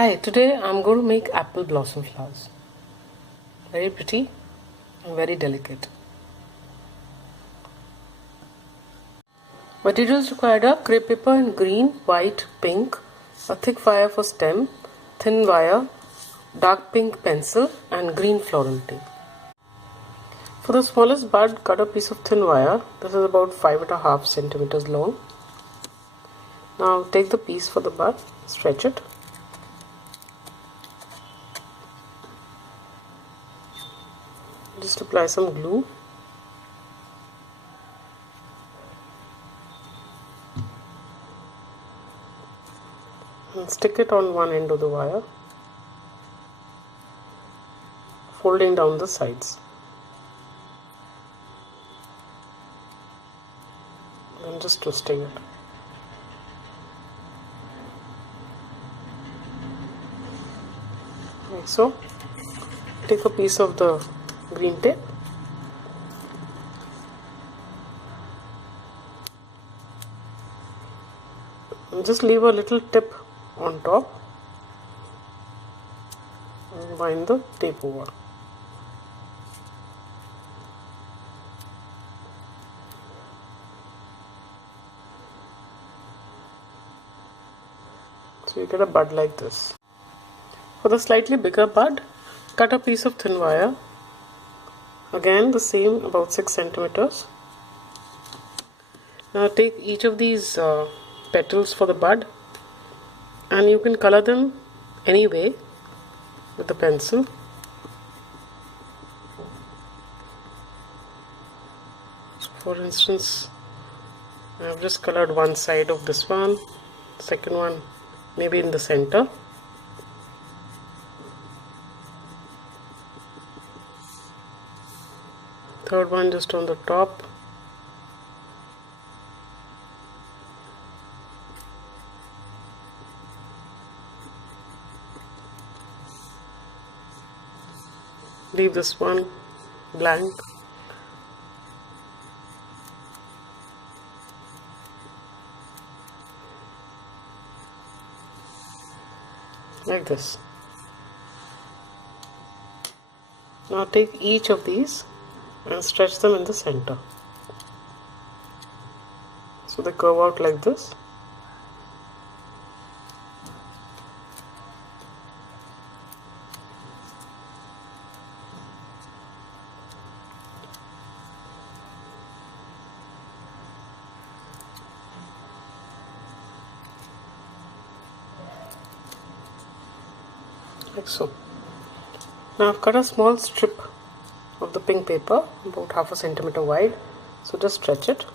Hi, today I'm going to make apple blossom flowers. Very pretty and very delicate. Materials required are crepe paper in green, white, pink, a thick wire for stem, thin wire, dark pink pencil and green floral tape. For the smallest bud, cut a piece of thin wire. This is about 5.5 centimeters long. Now take the piece for the bud, stretch it. Just apply some glue. And stick it on one end of the wire, folding down the sides. Then just twisting it. Like so. Take a piece of the green tape. And just leave a little tip on top and wind the tape over. So you get a bud like this. For the slightly bigger bud, cut a piece of thin wire. Again the same, about 6 centimeters. Now take each of these petals for the bud and you can color them any way with the pencil. So for instance, I have just colored one side of this one, second one maybe in the center. Third one just on the top. Leave this one blank. Like this. Now take each of these and stretch them in the center. So they curve out like this. Like so. Now I've cut a small strip of the pink paper, about 1/2 centimeter wide. So just stretch it.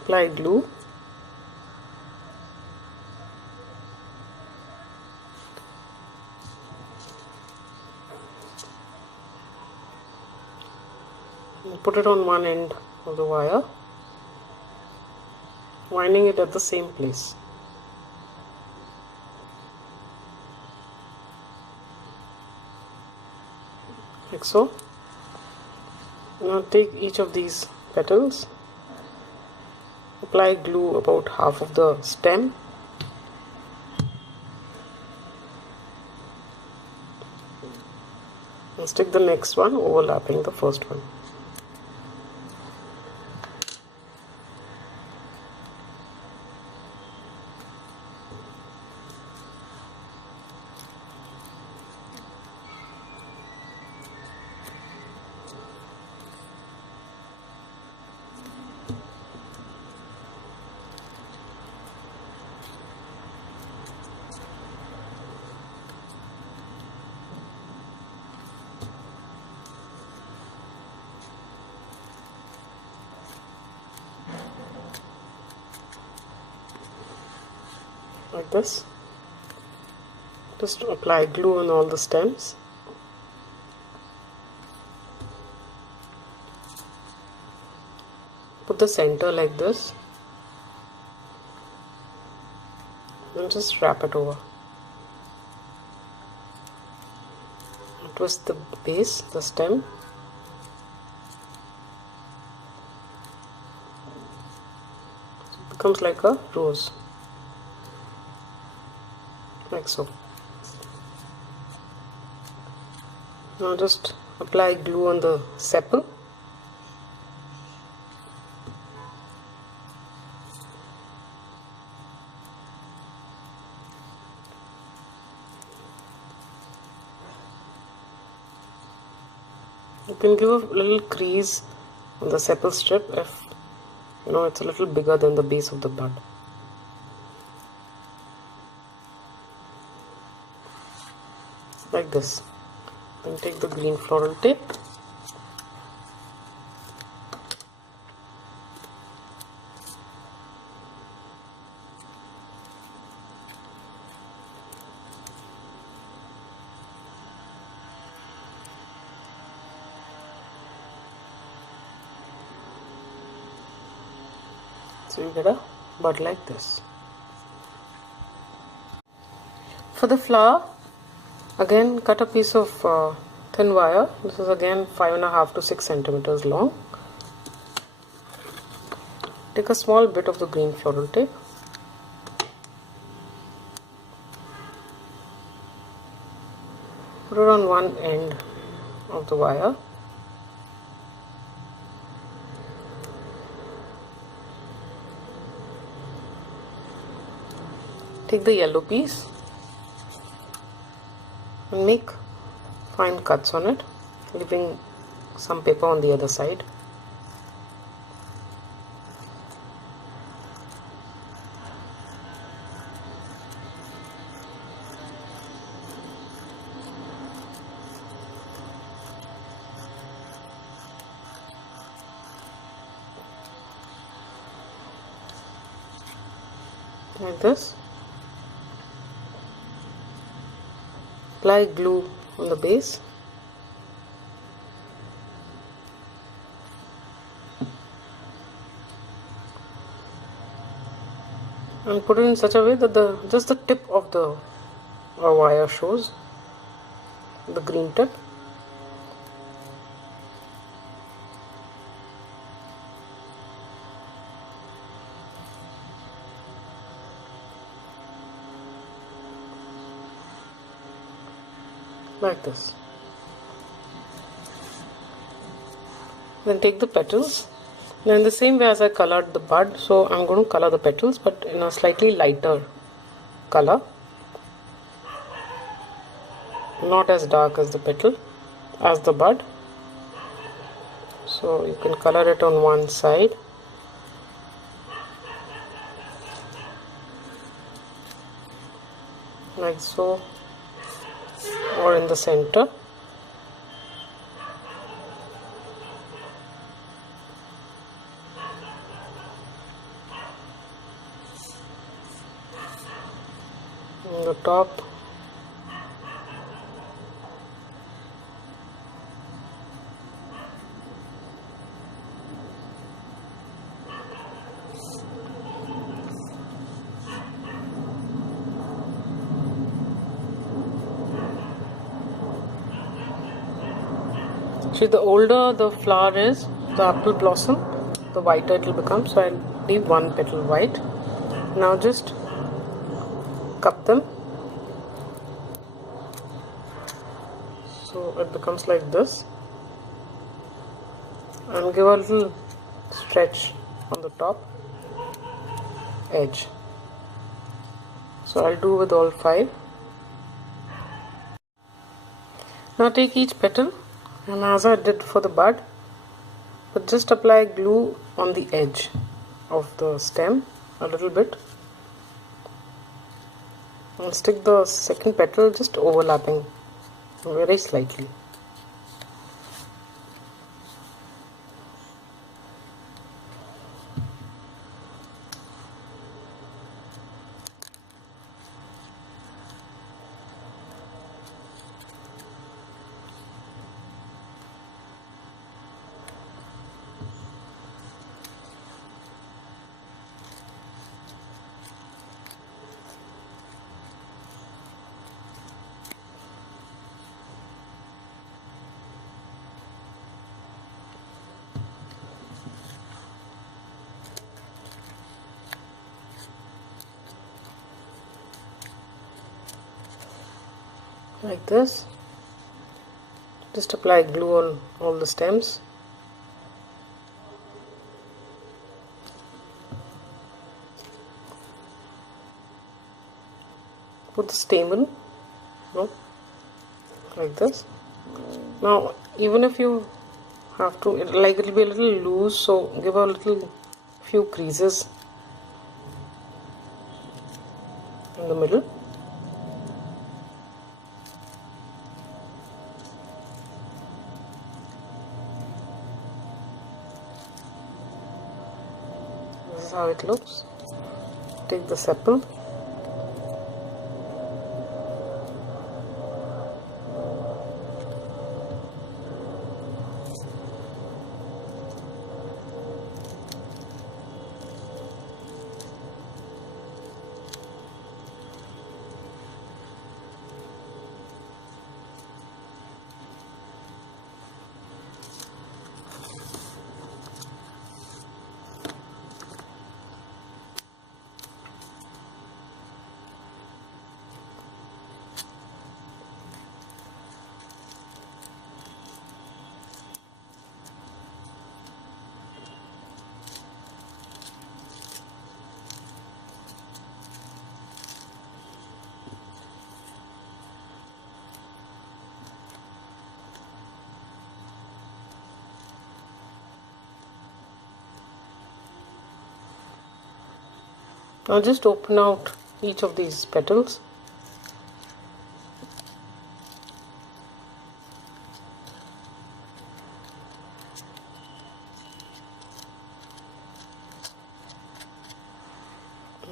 Apply glue. And put it on one end of the wire, winding it at the same place. Like so. Now take each of these petals, apply glue about half of the stem, and stick the next one overlapping the first one. Like this. Just apply glue on all the stems. Put the center like this and just wrap it over. And twist the base, the stem. So it becomes like a rose. like so. Now just apply glue on the sepal. You can give a little crease on the sepal strip if it's a little bigger than the base of the bud. Like this. Then take the green floral tape. So you get a bud like this. For the flower, again cut a piece of thin wire. This is again 5.5 to 6 centimeters long. Take a small bit of the green floral tape. Put it on one end of the wire. Take the yellow piece and make fine cuts on it, leaving some paper on the other side. Like this. Apply glue on the base. And put it in such a way that just the tip of the wire shows, the green tip. Like this. Then take the petals. Now in the same way as I colored the bud, so I'm going to color the petals, but in a slightly lighter color, not as dark as the petal, as the bud. So you can color it on one side. Like so, or in the center. On the top. See, the older the flower is, the apple blossom, the whiter it will become. So I'll leave one petal white. Now just cup them. So it becomes like this. And give a little stretch on the top edge. So I'll do with all 5. Now take each petal, and as I did for the bud, but just apply glue on the edge of the stem a little bit, and stick the second petal just overlapping very slightly. like this. Just apply glue on all the stems. Put the stamen, no, like this. Now, even if you have to, like, it'll be a little loose, so give a little few creases in the middle. This is how it looks. Take the sepal. Now just open out each of these petals.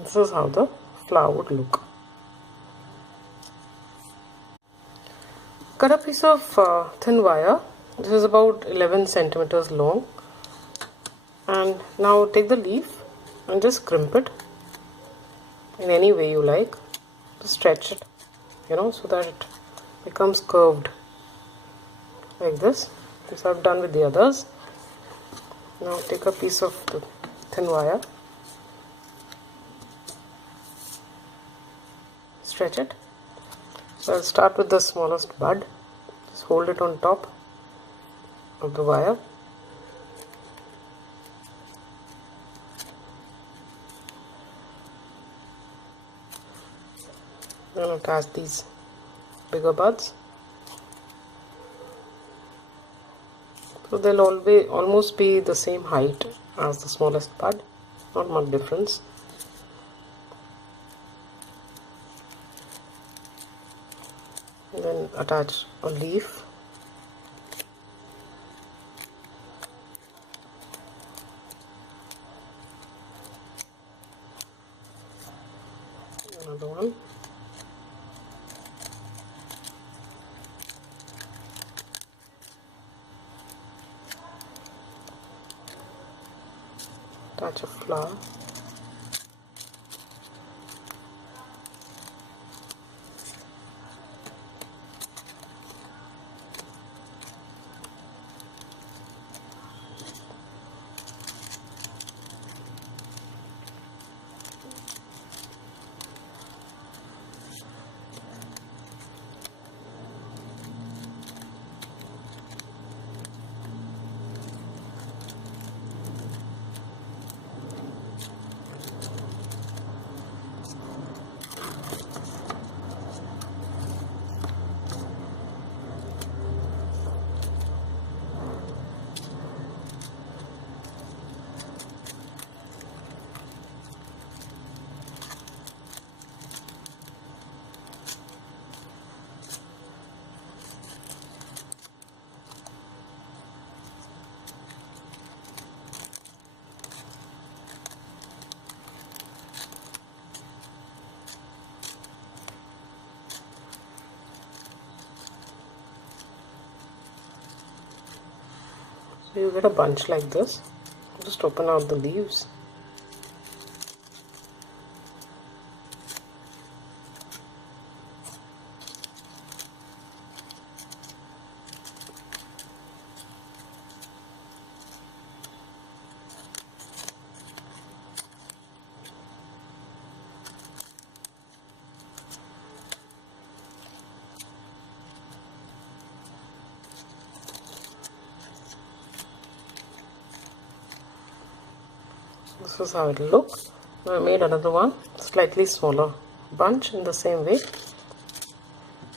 This is how the flower would look. Cut a piece of thin wire. This is about 11 centimeters long. And now take the leaf and just crimp it in any way you like. Just stretch it, so that it becomes curved like this. This I've done with the others. Now take a piece of the thin wire, stretch it. So I'll start with the smallest bud. Just hold it on top of the wire. And attach these bigger buds. So they'll almost be the same height as the smallest bud, not much difference. And then attach a leaf. Another one. Touch of flower. So you get a bunch like this. Just open out the leaves. This is how it will look. Now I made another one, slightly smaller bunch in the same way.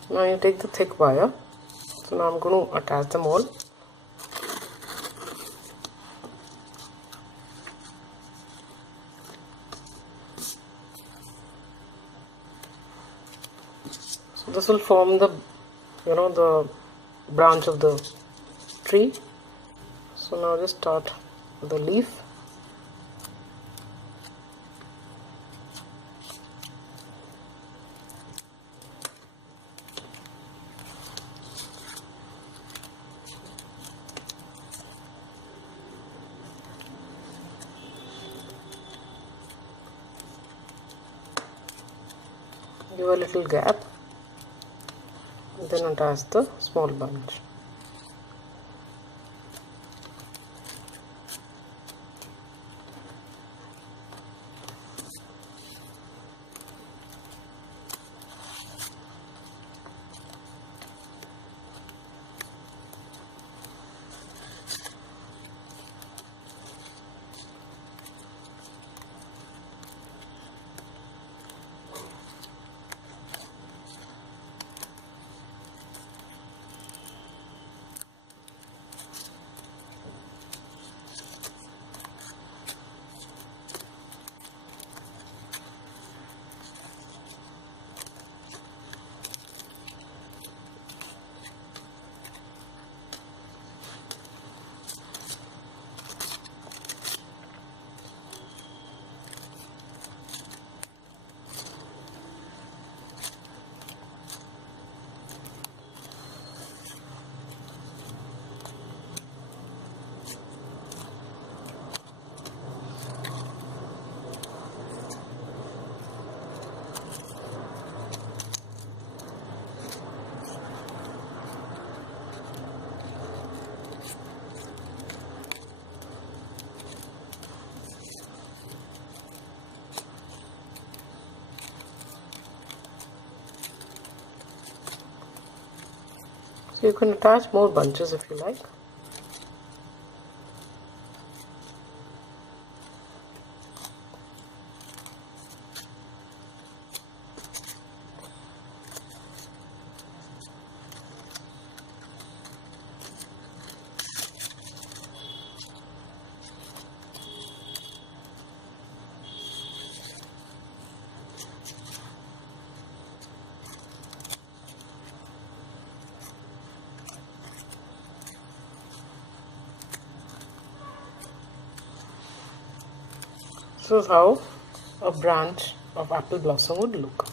Now you take the thick wire. So now I'm going to attach them all. So this will form the the branch of the tree. So now just start with the leaf. Give a little gap, and then attach the small bunch. So you can attach more bunches if you like. This is how a branch of apple blossom would look.